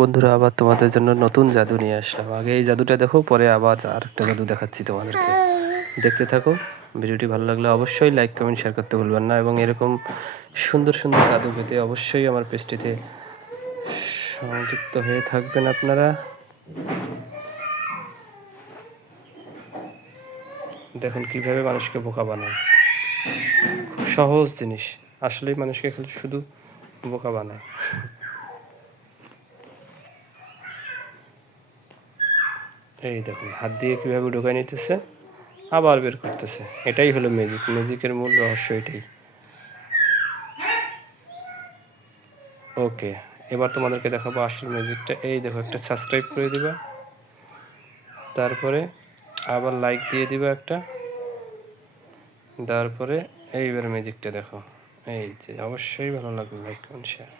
বন্ধুরা, আবার তোমাদের জন্য নতুন জাদু নিয়ে আসলাম। আগে এই জাদুটা দেখো, পরে আবার আরেকটা জাদু দেখাচ্ছি তোমাদেরকে। দেখতে থাকো। ভিডিওটি ভালো লাগলে অবশ্যই লাইক কমেন্ট শেয়ার করতে ভুলবেন না, এবং এরকম সুন্দর সুন্দর জাদু পেতে অবশ্যই আমার পেজটিতে সংযুক্ত হয়ে থাকবেন আপনারা। দেখুন কিভাবে মানুষকে বোকা বানায়। খুব সহজ জিনিস, আসলেই মানুষকে খালি শুধু বোকা বানায়। এই দেখুন হাত দিয়ে কীভাবে ঢোকায় নিতেছে, আবার বের করতেছে। এটাই হলো ম্যাজিক। ম্যাজিকের মূল রহস্য এটাই। ওকে, এবার তোমাদেরকে দেখাবো আসল ম্যাজিকটা। এই দেখো, একটা সাবস্ক্রাইব করে দিবা, তারপরে আবার লাইক দিয়ে দিবা একটা, তারপরে এইবার ম্যাজিকটা দেখো। এই যে অবশ্যই ভালো লাগবে, লাইক কমেন্ট শেয়ার।